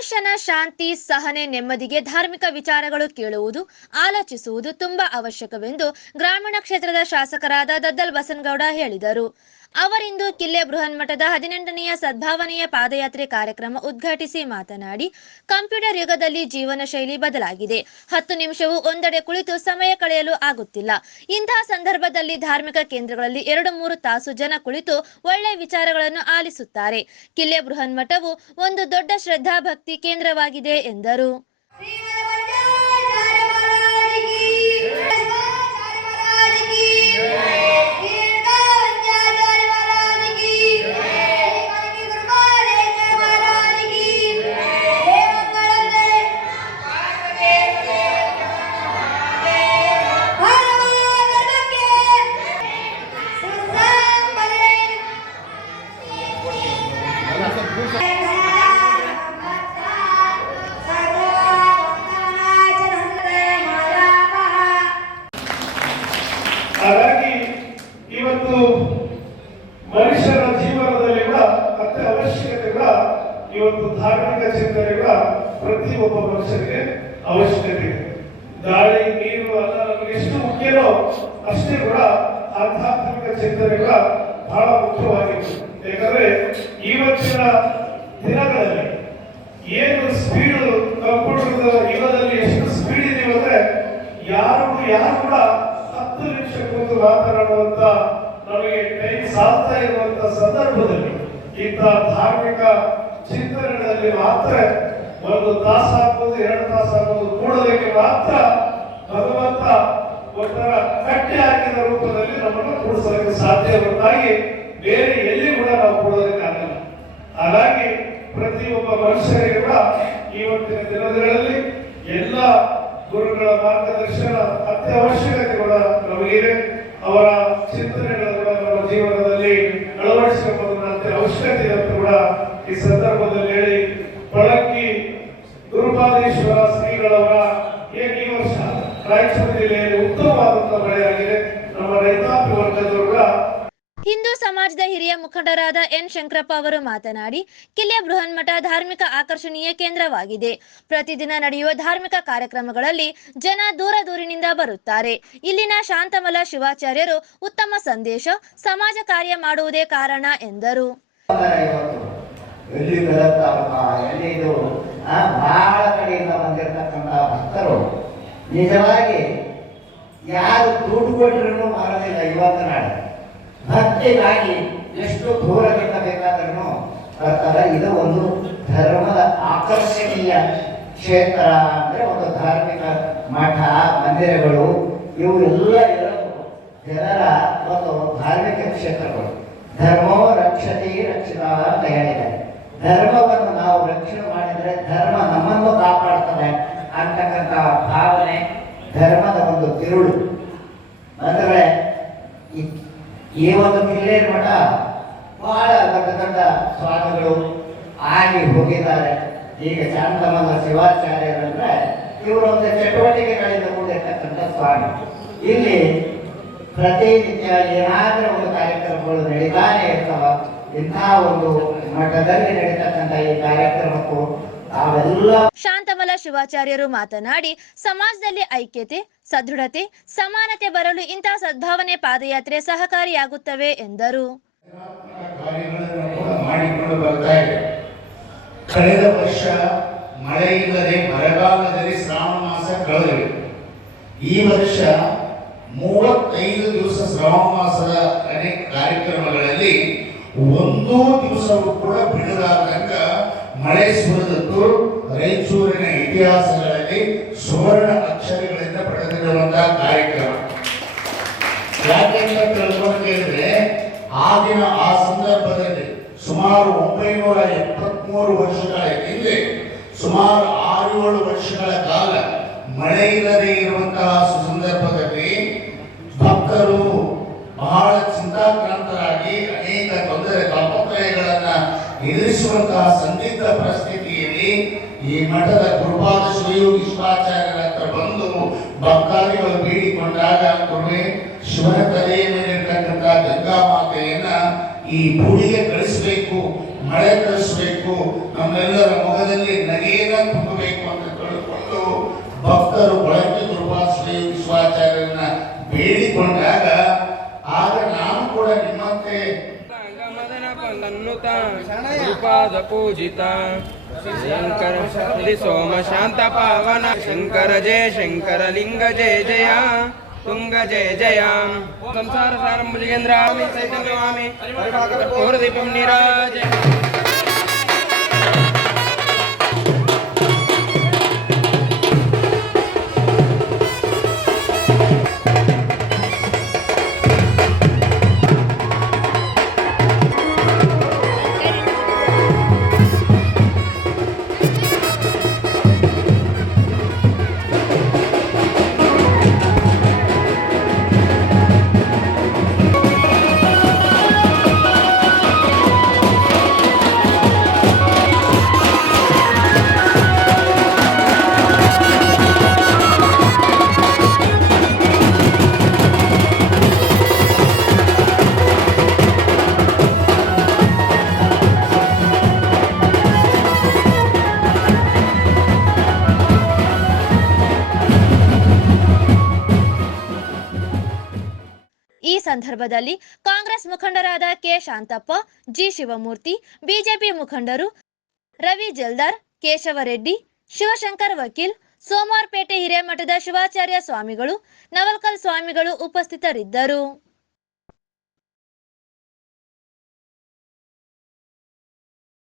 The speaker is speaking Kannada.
ಮನುಷ್ಯನ ಶಾಂತಿ, ಸಹನೆ, ನೆಮ್ಮದಿಗೆ ಧಾರ್ಮಿಕ ವಿಚಾರಗಳು ಕೇಳುವುದು, ಆಲೋಚಿಸುವುದು ತುಂಬಾ ಅವಶ್ಯಕವೆಂದು ಗ್ರಾಮೀಣ ಕ್ಷೇತ್ರದ ಶಾಸಕರಾದ ದದ್ದಲ್ ಬಸನಗೌಡ ಹೇಳಿದರು. ಅವರಿಂದು ಕಿಲ್ಲೆ ಬೃಹನ್ಮಠದ 18ನೆಯ ಸದ್ಭಾವನೆಯ ಪಾದಯಾತ್ರೆ ಕಾರ್ಯಕ್ರಮ ಉದ್ಘಾಟಿಸಿ ಮಾತನಾಡಿ, ಕಂಪ್ಯೂಟರ್ ಯುಗದಲ್ಲಿ ಜೀವನ ಶೈಲಿ ಬದಲಾಗಿದೆ. 10 ನಿಮಿಷವೂ ಒಂದೆಡೆ ಕುಳಿತು ಸಮಯ ಕಳೆಯಲು ಆಗುತ್ತಿಲ್ಲ. ಇಂತಹ ಸಂದರ್ಭದಲ್ಲಿ ಧಾರ್ಮಿಕ ಕೇಂದ್ರಗಳಲ್ಲಿ 2-3 ತಾಸು ಜನ ಕುಳಿತು ಒಳ್ಳೆಯ ವಿಚಾರಗಳನ್ನು ಆಲಿಸುತ್ತಾರೆ. ಕಿಲ್ಲೆ ಬೃಹನ್ಮಠವು ಒಂದು ದೊಡ್ಡ ಶ್ರದ್ಧಾ ಭಕ್ತಿ ಕೇಂದ್ರವಾಗಿದೆ ಎಂದರು. ಹಾಗಾಗಿ ಇವತ್ತು ಮನುಷ್ಯನ ಜೀವನದಲ್ಲಿ ಕೂಡ ಅವಶ್ಯಕತೆ ಕೂಡ ಇವತ್ತು ಧಾರ್ಮಿಕ ಚಿಂತನೆಗಳ ಪ್ರತಿಯೊಬ್ಬ ಮನುಷ್ಯನಿಗೆ ಅವಶ್ಯಕತೆ ಇದೆ. ಗಾಳಿ, ನೀರು ಅಲ್ಲ ನಮಗೆ ಎಷ್ಟು ಮುಖ್ಯನೋ ಅಷ್ಟೇ ಕೂಡ ಆಧ್ಯಾತ್ಮಿಕ ಚಿಂತನೆಗಳ ಬಹಳ ಮುಖ್ಯವಾಗಿದೆ. ಯಾಕಂದ್ರೆ ಇವತ್ತಿನ ದಿನಗಳಲ್ಲಿ ಏನು ಸ್ಪೀಡ್ ಕಂಪ್ಯೂಟರ್ ಯುಗದಲ್ಲಿ ಎಷ್ಟು ಸ್ಪೀಡ್ ಇದೀವಿ ಅಂದ್ರೆ ಯಾರು ಕೂಡ 10 ನಿಮಿಷ ಕೂತು ಮಾತನಾಡುವಂತ ನಮಗೆ ಟೈಮ್ ಸಾಧ್ಯ ಇರುವಂತ ಸಂದರ್ಭದಲ್ಲಿ ಇಂಥ ಧಾರ್ಮಿಕ ಚಿಂತನೆಗಳಲ್ಲಿ ಮಾತ್ರ 1 ತಾಸು ಆಗ್ಬೋದು, 2 ತಾಸು ಆಗ್ಬೋದು ಕೂಡೋದಕ್ಕೆ ಮಾತ್ರ ಭಗವಂತ ಒಂಥರ ಕಟ್ಟಿ ಹಾಕಿದ ರೂಪದಲ್ಲಿ ನಮ್ಮನ್ನು ಕೂಡಿಸೋದಕ್ಕೆ ಸಾಧ್ಯ ಹೊರತಾಗಿ ಬೇರೆ ಎಲ್ಲಿ ಕೂಡ ನಾವು ಕೂಡೋದಕ್ಕೆ ಆಗಲ್ಲ. ಹಾಗಾಗಿ ಪ್ರತಿಯೊಬ್ಬ ಮನುಷ್ಯರಿಗೆ ಕೂಡ ಇವತ್ತಿನ ದಿನಗಳಲ್ಲಿ ಎಲ್ಲ ಗುರುಗಳ ಮಾರ್ಗದರ್ಶನ ಅತ್ಯವಶ್ಯಕತೆ ಕೂಡ ನಮಗಿದೆ. ಅವರ ಚಿಂತನೆಗಳು ಕೂಡ ನಮ್ಮ ಜೀವನದಲ್ಲಿ ಅಳವಡಿಸಿಕೊಳ್ಳುವಂತ ಅವಶ್ಯಕತೆ ಇದೆ ಅಂತ ಕೂಡ ಈ ಸಂದರ್ಭದಲ್ಲಿ ಹೇಳಿ, ಬಳಕ್ಕಿ ಗುರುಪಾದೇಶ್ವರ ಶ್ರೀಗಳವರ ಈ ವರ್ಷ ರಾಯಚೂರು ಜಿಲ್ಲೆಯಲ್ಲಿ ಉತ್ತಮವಾದಂತಹ ಮಳೆಯಾಗಿದೆ. ನಮ್ಮ ರೈತಾಪಿ ವರ್ಗದವರು ಕೂಡ ಹಿಂದೂ ಸಮಾಜದ ಹಿರಿಯ ಮುಖಂಡರಾದ ಎನ್ ಶಂಕರಪ್ಪ ಅವರು ಮಾತನಾಡಿ, ಕಿಲ್ಲೆ ಬೃಹನ್ಮಠ ಧಾರ್ಮಿಕ ಆಕರ್ಷಣೀಯ ಕೇಂದ್ರವಾಗಿದೆ. ಪ್ರತಿದಿನ ನಡೆಯುವ ಧಾರ್ಮಿಕ ಕಾರ್ಯಕ್ರಮಗಳಲ್ಲಿ ಜನ ದೂರದೂರಿನಿಂದ ಬರುತ್ತಾರೆ. ಇಲ್ಲಿನ ಶಾಂತಮಲ ಶಿವಾಚಾರ್ಯರು ಉತ್ತಮ ಸಂದೇಶ, ಸಮಾಜ ಕಾರ್ಯ ಮಾಡುವುದೇ ಕಾರಣ ಎಂದರು. ನಿಜವಾಗಿ ಯಾರು ದುಡ್ಡು ಕೊಟ್ಟರೂ ಮಾರೋದಿಲ್ಲ. ಇವತ್ತು ನಾಳೆ ಭಕ್ತಿಗಾಗಿ ಎಷ್ಟು ದೂರದಿಂದ ಬೇಕಾದ್ರೂ ಬರ್ತಾರೆ. ಇದು ಒಂದು ಧರ್ಮದ ಆಕರ್ಷಣೀಯ ಕ್ಷೇತ್ರ ಅಂದ್ರೆ ಒಂದು ಧಾರ್ಮಿಕ ಮಠ, ಮಂದಿರಗಳು ಇವು ಎಲ್ಲ ಜನರ ಒಂದು ಧಾರ್ಮಿಕ ಕ್ಷೇತ್ರಗಳು. ಧರ್ಮೋ ರಕ್ಷತಿ ರಕ್ಷಿತ ಅಂತ ಹೇಳಿದ್ದಾರೆ. ಧರ್ಮವನ್ನು ನಾವು ರಕ್ಷಣೆ ಮಾಡಿದ್ರೆ ಧರ್ಮ ನಮ್ಮನ್ನು ಕಾಪಾಡ್ತದೆ ಅಂತಕ್ಕಂಥ ಭಾವನೆ ಧರ್ಮದ ಒಂದು ತಿರುಳು. ಅಂದ್ರೆ ಈ ಒಂದು ಕಿಲ್ಲೆ ಮಠ ಬಹಳ ದೊಡ್ಡ ದೊಡ್ಡ ಸ್ವಾಮಿಗಳು ಆಗಿ ಹೋಗಿದ್ದಾರೆ. ಈಗ ಶಾಂತಮಲ ಶಿವಾಚಾರ್ಯರಂದ್ರೆ ಇವರು ಒಂದು ಚಟುವಟಿಕೆಗಳಿಂದ ಕೂಡಿರ್ತಕ್ಕಂಥ ಸ್ವಾಮಿ. ಇಲ್ಲಿ ಪ್ರತಿನಿತ್ಯ ಏನಾದರೂ ಒಂದು ಕಾರ್ಯಕ್ರಮಗಳು ನಡೀತಾನೆ ಇರ್ತಾವ. ಇಂತಹ ಒಂದು ಮಠದಲ್ಲಿ ನಡೀತಕ್ಕಂಥ ಈ ಕಾರ್ಯಕ್ರಮಕ್ಕೂ ಶಾಂತಮಲ ಶಿವಾಚಾರ್ಯರು ಮಾತನಾಡಿ, ಸಮಾಜದಲ್ಲಿ ಐಕ್ಯತೆ, ಸದೃಢತೆ, ಸಮಾನತೆ ಬರಲು ಇಂತಹ ಸದ್ಭಾವನೆ ಪಾದಯಾತ್ರೆ ಸಹಕಾರಿಯಾಗುತ್ತವೆ ಎಂದರು. ಕಳೆದ ವರ್ಷ ಮಳೆ ಇಲ್ಲದೆ ಬರಗಾಲದಲ್ಲಿ ಶ್ರಾವಣ ಮಾಸ ಕಳೆದಿವೆ. ಈ ವರ್ಷ 35 ದಿವಸ ಶ್ರಾವಣ ಮಾಸದ ಅನೇಕ ಕಾರ್ಯಕ್ರಮಗಳಲ್ಲಿ ಒಂದೂ ದಿವಸವೂ ಕೂಡ ಬಿಡದಾದಂಗ ಮಳೆ ಸುರಿದದ್ದು ರಾಯಚೂರಿನ ಇತಿಹಾಸಗಳಲ್ಲಿ ಸುವರ್ಣ ಅಕ್ಷರಗಳಿಂದ ಪಡೆದಿರುವಂತಹ ಕಾರ್ಯಕ್ರಮ. ಯಾಕೆಂತ ತಿಳ್ಕೊಂಡಿದ್ರೆ ಆ ಸಂದರ್ಭದಲ್ಲಿ ಸುಮಾರು 973 ವರ್ಷಗಳ ಹಿಂದೆ ಸುಮಾರು 6-7 ವರ್ಷಗಳ ಕಾಲ ಮಳೆ ಇಲ್ಲದೆ ಇರುವಂತಹ ಸಂದರ್ಭದಲ್ಲಿ ಭಕ್ತರು ಬಹಳ ಚಿಂತಾಕ್ರಾಂತರಾಗಿ ಅನೇಕ ತೊಂದರೆ ತಾಪತ್ರಯಗಳನ್ನ ಎದುರಿಸುವಂತಹ ಸಂದಿಗ್ಧ ಪರಿಸ್ಥಿತಿಯಲ್ಲಿ ಈ ಮಠದ ಗುರುಪಾದ ಶಿವಯೋಗಿ ಶಿವಾಚಾರ್ಯರ ಹತ್ರ ಬಂದು ಭಕ್ತಾದಿಗಳು ಬೇಡಿಕೊಂಡಾಗ ಗುರುವೇ, ಶಿವನ ತಲೆಯ ಮೇಲೆ ಇರ್ತಕ್ಕಂಥ ಗಂಗಾ ಮಾತೆಯನ್ನ ಈ ಭೂಮಿಗೆ ಕಳಿಸಬೇಕು, ಮಳೆ ತರಿಸಬೇಕು, ನಮ್ಮೆಲ್ಲರ ಮುಖದಲ್ಲಿ ನಗೆಯನ್ನ ತುಂಬಬೇಕು ಅಂತ ತಿಳ್ಕೊಂಡು ಭಕ್ತರು ಬಳಕೆ ಶ್ರೀ ವಿಶ್ವಾಚಾರ್ಯರನ್ನ ಬೇಡಿಕೊಂಡಾಗ ಆಗ ನಾನು ಕೂಡ ನಿಮ್ಮಂತೆ ಶ್ರೀಪಾದ ಪೂಜಿತ ಶಂಕರ ಶ್ರೀ ಸೋಮ ಶಾಂತ ಪಾವನ ಶಂಕರ ಜಯ ಶಂಕರ ಲಿಂಗ ಜಯ ಜಯ ತುಂಗ ಜಯ ಜಯ ಸಂಸಾರ ಸಾರಂಭ ಜಗೇಂದ್ರ ಚೈತನ್ಯವಾಮಿ ಕರ್ಪೂರ ದೀಪಂ ನೀರಾಜ. ಈ ಸಂದರ್ಭದಲ್ಲಿ ಕಾಂಗ್ರೆಸ್ ಮುಖಂಡರಾದ K Shanthappa, G Shivamurthy, BJP ಮುಖಂಡರು ರವಿ ಜಲ್ದಾರ್, ಕೇಶವರೆಡ್ಡಿ, ಶಿವಶಂಕರ್ ವಕೀಲ್, ಸೋಮವಾರಪೇಟೆ ಹಿರೇಮಠದ ಶಿವಾಚಾರ್ಯ ಸ್ವಾಮಿಗಳು, ನವಲ್ಕಲ್ ಸ್ವಾಮಿಗಳು ಉಪಸ್ಥಿತರಿದ್ದರು.